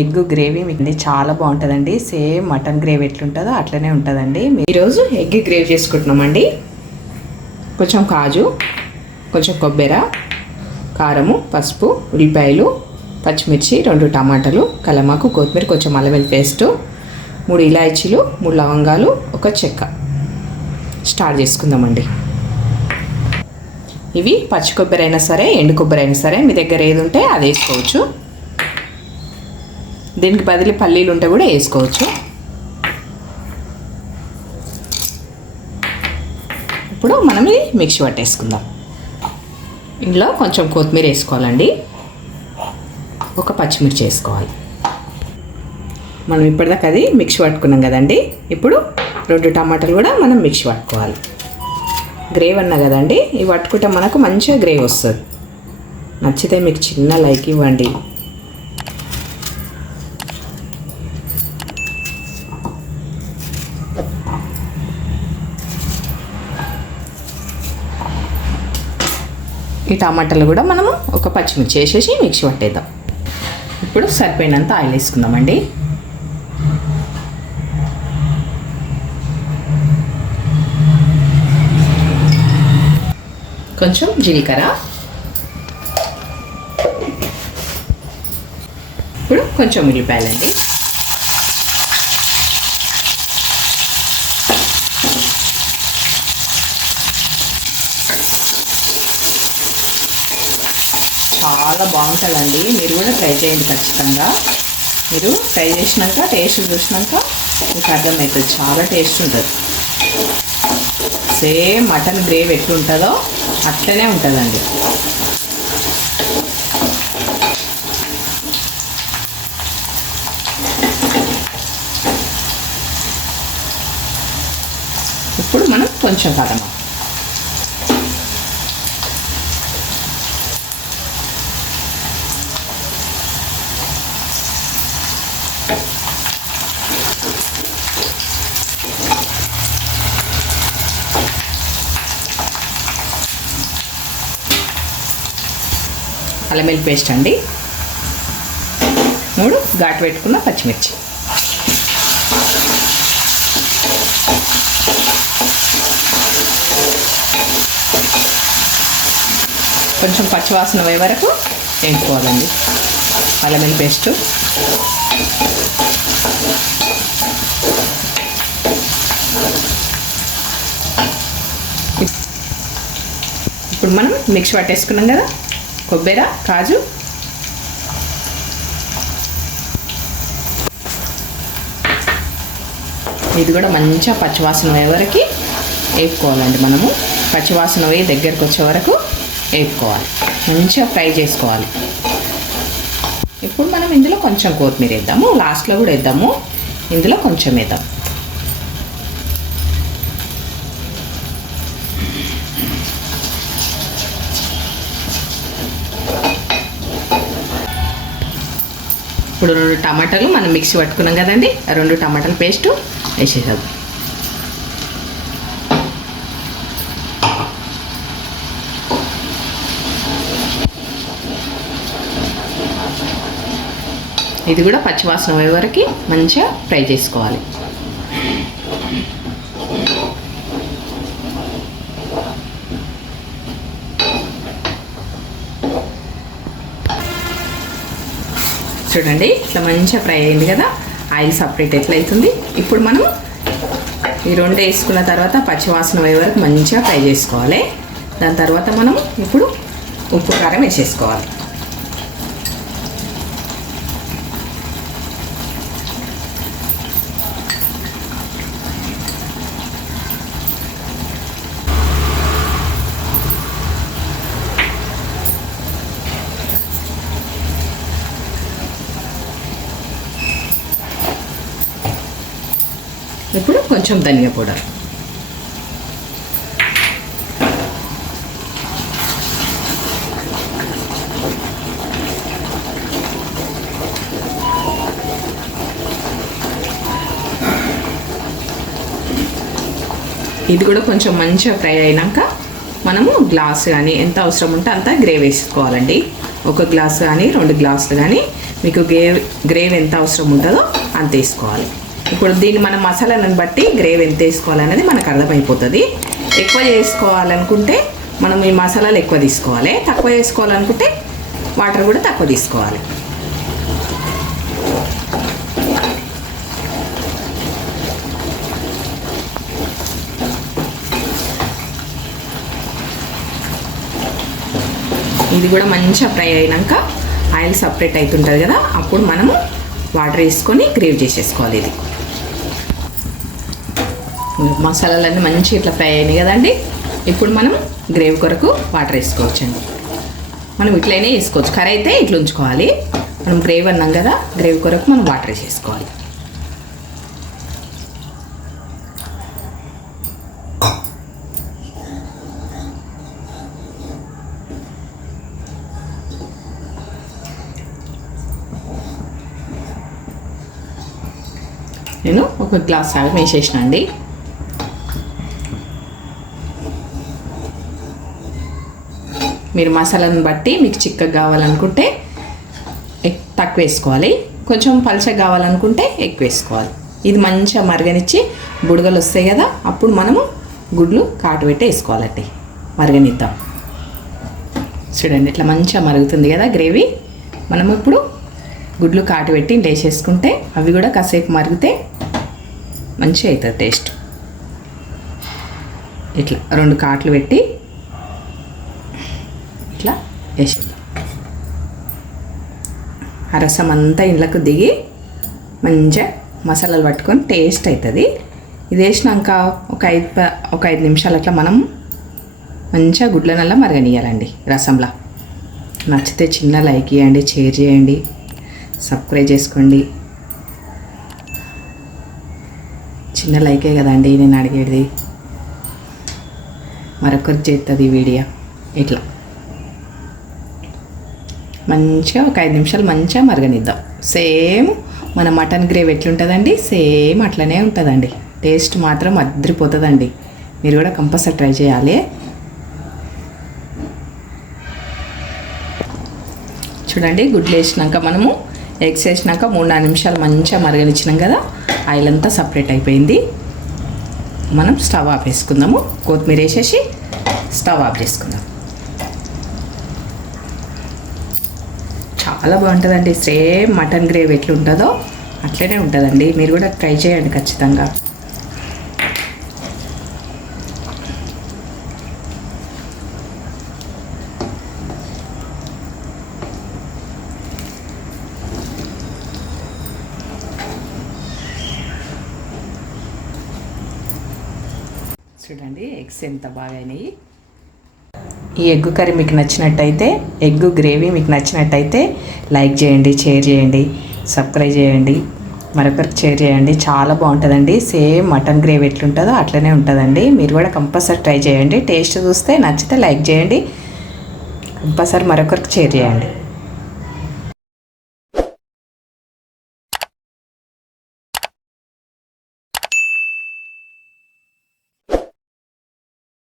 Egg gravy మీకు చాలా బాగుంటుందండి. సేమ్ మటన్ గ్రేవీ ఎట్లుంటుందో అట్లనే ఉంటుందండి. ఈరోజు ఎగ్ గ్రేవీ చేసుకుంటున్నామండి. కొంచెం కాజు కొంచెం కొబ్బరి కారము పసుపు ఉల్లిపాయలు పచ్చిమిర్చి రెండు టమాటాలు కలమాకు కొత్తిమీర కొంచెం అల్లం పేస్టు మూడు ఇలాచీలు మూడు లవంగాలు ఒక చెక్క. స్టార్ట్ చేసుకుందామండి. ఇవి పచ్చి కొబ్బరి అయినా సరే ఎండు కొబ్బరి అయినా సరే మీ దగ్గర ఏది ఉంటే అది వేసుకోవచ్చు. దీనికి బదిలీ పల్లీలు ఉంటే కూడా వేసుకోవచ్చు. ఇప్పుడు మనం ఇది మిక్సీ పట్టేసుకుందాం. ఇందులో కొంచెం కొత్తిమీర వేసుకోవాలండి. ఒక పచ్చిమిర్చి వేసుకోవాలి. మనం ఇప్పటిదాకా అది మిక్సీ పట్టుకున్నాం కదండి. ఇప్పుడు రెండు టమాటాలు కూడా మనం మిక్సీ పట్టుకోవాలి. గ్రేవ్ అన్నా కదండి ఇవి పట్టుకుంటే మనకు మంచిగా గ్రేవ్ వస్తుంది. నచ్చితే మీకు చిన్న లైక్ ఇవ్వండి. ఈ టమాటాలు కూడా మనము ఒక పచ్చిమిర్చి వేసేసి మిక్సీ పట్టేద్దాం. ఇప్పుడు సరిపోయినంత ఆయిల్ వేసుకుందామండి. కొంచెం జీలకర్ర. ఇప్పుడు కొంచెం ఉల్లిపాయలండి. చాలా బాగుంటుందండి. మీరు కూడా ట్రై చేయండి ఖచ్చితంగా. మీరు ట్రై చేసినాక టేస్ట్ చూసినాక మీకు అర్థమవుతుంది. చాలా టేస్ట్ ఉంటుంది. సేమ్ మటన్ గ్రేవీ ఎట్లుంటుందో అట్లనే ఉంటుందండి. ఇప్పుడు మనం కొంచెం కలమ అల్లం పేస్ట్ అండి. మూడు ఘాటు పెట్టుకున్న పచ్చిమిర్చి. కొంచెం పచ్చివాసన పోయే వరకు వేయించుకోవాలండి. అల్లం పేస్టు. ఇప్పుడు మనం మిక్స్ పట్టేసుకున్నాం కదా? కొబ్బరి కాజు. ఇది కూడా మంచిగా పచ్చివాసన అయ్యే వరకు వేపుకోవాలండి మనము. పచ్చివాసన పోయి దగ్గరకు వచ్చే వరకు వేపుకోవాలి. మంచిగా ఫ్రై చేసుకోవాలి. ఇప్పుడు మనం ఇందులో కొంచెం కొత్తిమీర వేద్దాము. లాస్ట్లో కూడా వేద్దాము. ఇందులో కొంచెం వేద్దాం. ఇప్పుడు రెండు టమాటాలు మనం మిక్సీ పట్టుకున్నాం కదండి. రెండు టమాటాల పేస్ట్ వేసేసాం. ఇది కూడా పచ్చివాసన అయ్యే వరకు మంచిగా ఫ్రై చేసుకోవాలి. చూడండి ఇట్లా మంచిగా ఫ్రై అయింది కదా. ఆయిల్ సపరేట్ ఎట్లా అవుతుంది ఇప్పుడు మనం ఈ రెండు వేసుకున్న తర్వాత పచ్చివాసన పోయే వరకు మంచిగా ఫ్రై చేసుకోవాలి. దాని తర్వాత మనం ఇప్పుడు ఉప్పు కారం వేసేసుకోవాలి. ఇప్పుడు కొంచెం ధనియా పౌడర్. ఇది కూడా కొంచెం మంచిగా ఫ్రై అయినాక మనము గ్లాస్ కానీ ఎంత అవసరం ఉంటే అంత గ్రేవ్ వేసుకోవాలండి. ఒక గ్లాస్ కానీ రెండు గ్లాసులు కానీ మీకు గ్రేవ్ గ్రేవ్ ఎంత అవసరం ఉంటుందో అంత వేసుకోవాలి. ఇప్పుడు దీన్ని మనం మసాలాలను బట్టి గ్రేవ్ ఎంత వేసుకోవాలనేది మనకు అర్థమైపోతుంది. ఎక్కువ చేసుకోవాలనుకుంటే మనం ఈ మసాలాలు ఎక్కువ తీసుకోవాలి. తక్కువ చేసుకోవాలనుకుంటే వాటర్ కూడా తక్కువ తీసుకోవాలి. ఇది కూడా మంచిగా ఫ్రై అయినాక ఆయిల్ సపరేట్ అవుతుంటుంది కదా అప్పుడు మనము వాటర్ వేసుకొని గ్రేవ్ చేసేసుకోవాలి ఇది. మసాలాలన్నీ మంచిగా ఇట్లా ఫ్రై అయినాయి కదండి. ఇప్పుడు మనం గ్రేవ్ కొరకు వాటర్ వేసుకోవచ్చండి. మనం ఇట్లయినా వేసుకోవచ్చు. కర్రీ అయితే ఇట్లా ఉంచుకోవాలి. మనం గ్రేవ్ అన్నాం కదా గ్రేవ్ కొరకు మనం వాటర్ వేసేసుకోవాలి. నేను ఒక గ్లాస్ సగం అండి. మీరు మసాలాను బట్టి మీకు చిక్కగా కావాలనుకుంటే ఎక్- తక్కువ వేసుకోవాలి. కొంచెం పలుచగా కావాలనుకుంటే ఎక్కువ వేసుకోవాలి. ఇది మంచిగా మరగనిచ్చి బుడగలు వస్తాయి కదా అప్పుడు మనము గుడ్లు కాటు పెట్టి వేసుకోవాలండి. మరగనిద్దాం. చూడండి ఇట్లా మంచిగా మరుగుతుంది కదా గ్రేవీ. మనం ఇప్పుడు గుడ్లు కాటు పెట్టి వేసేసుకుంటే అవి కూడా కాసేపు మరిగితే మంచిగా అవుతుంది టేస్ట్. ఇట్లా రెండు కాట్లు పెట్టి ఇట్లా వేసేద్దాం ఆ రసం అంతా ఇండ్లకు దిగి మంచిగా మసాలాలు పట్టుకొని టేస్ట్ అవుతుంది ఇది వేసినాక ఒక ఐదు ఒక ఐదు నిమిషాలు అట్లా మనం మంచిగా గుడ్లనల్లా మరగనియాలండి రసంలా. నచ్చితే చిన్న లైక్ ఇవ్వండి షేర్ చేయండి సబ్స్క్రైబ్ చేసుకోండి. చిన్న లైకే కదండి నేను అడిగేది. మరొకరికి చేస్తుంది వీడియో. ఇట్లా. మంచిగా ఒక ఐదు నిమిషాలు మంచిగా మరగనిద్దాం. సేమ్ మన మటన్ గ్రేవీ ఎట్లుంటుందండి? సేమ్ అట్లనే ఉంటుందండి. టేస్ట్ మాత్రం అద్రిపోతుందండి. మీరు కూడా కంపల్సరీ ట్రై చేయాలి. చూడండి గుడ్లు వేసినాక మనము ఎగ్స్ వేసినాక మూడు నాలుగు నిమిషాలు మంచిగా మరగనిచ్చినాం కదా ఆయిల్ అంతా సపరేట్ అయిపోయింది. మనం స్టవ్ ఆఫ్ వేసుకుందాము కొత్తిమీర వేసేసి స్టవ్ ఆఫ్ చేసుకుందాం. చాలా బాగుంటుందండి. సేమ్ మటన్ గ్రేవీ ఎట్లా ఉంటుందో అట్లనే ఉంటుందండి. మీరు కూడా ట్రై చేయండి ఖచ్చితంగా. చూడండి ఎగ్స్ ఎంత బాగా అయినాయి ఈ ఎగ్ కర్రీ మీకు నచ్చినట్టయితే ఎగ్ గ్రేవీ మీకు నచ్చినట్టయితే లైక్ చేయండి షేర్ చేయండి సబ్స్క్రైబ్ చేయండి మరొకరికి షేర్ చేయండి. చాలా బాగుంటుందండి. సేమ్ మటన్ గ్రేవీ ఎట్లుంటుందో అట్లనే ఉంటుందండి. మీరు కూడా కంపల్సరీ ట్రై చేయండి. టేస్ట్ చూస్తే నచ్చితే లైక్ చేయండి. కంపల్సరీ మరొకరికి షేర్ చేయండి.